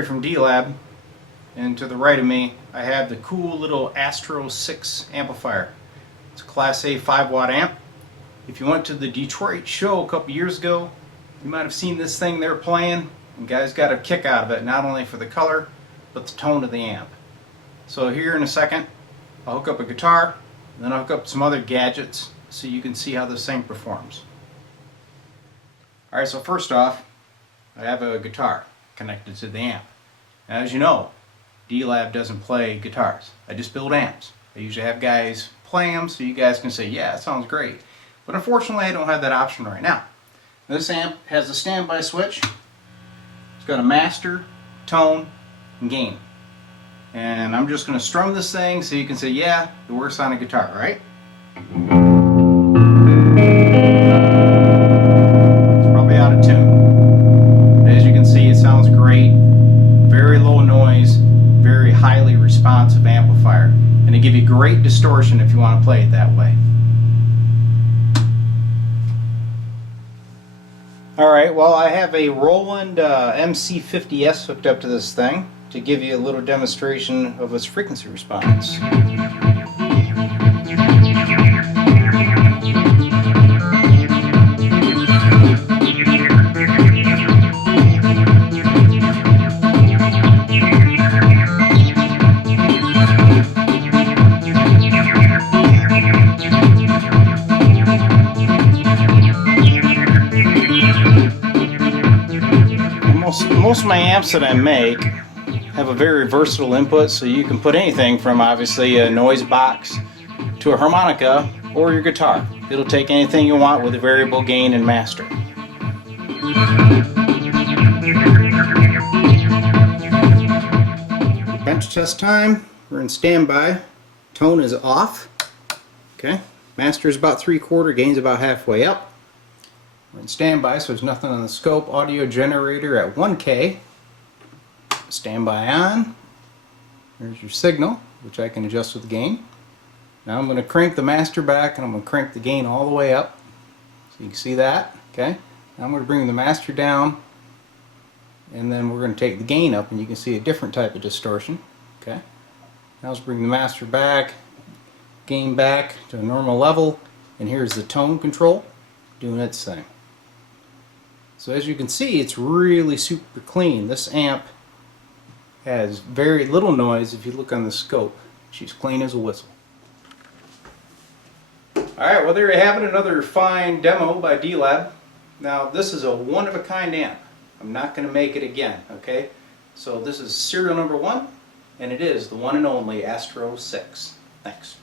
Gary from D-Lab, and to the right of me I have the cool little Astro.6 amplifier. It's a Class A 5-watt amp. If you went to the Detroit show a couple years ago, you might have seen this thing there playing, and guys got a kick out of it, not only for the color but the tone of the amp. So here in a second I'll hook up a guitar, and then I'll hook up some other gadgets so you can see how this thing performs. Alright, so first off, I have a guitar connected to the amp. Now, as you know, D-Lab doesn't play guitars. I just build amps. I usually have guys play them so you guys can say, yeah, that sounds great. But unfortunately, I don't have that option right now. This amp has a standby switch. It's got a master, tone, and gain. And I'm just going to strum this thing so you can say, yeah, it works on a guitar, right? Responsive amplifier, and to give you great distortion if you want to play it that way. Alright, well, I have a Roland MC50S hooked up to this thing to give you a little demonstration of its frequency response. Most of my amps that I make have a very versatile input, so you can put anything from obviously a noise box to a harmonica or your guitar. It'll take anything you want with a variable gain and master. Bench test time. We're in standby. Tone is off. Okay. Master is about 3/4, gain's about halfway up. We're in standby, so there's nothing on the scope. Audio generator at 1K. Standby on. There's your signal, which I can adjust with gain. Now I'm going to crank the master back, and I'm going to crank the gain all the way up. So you can see that. Okay. Now I'm going to bring the master down, and then we're going to take the gain up, and you can see a different type of distortion. Okay. Now let's bring the master back, gain back to a normal level, and here's the tone control doing its thing. So as you can see, it's really super clean. This amp has very little noise if you look on the scope. She's clean as a whistle. Alright, well, there you have it, another fine demo by D-Lab. Now this is a one-of-a-kind amp. I'm not going to make it again, okay? So this is serial number 1, and it is the one and only Astro.6. Thanks.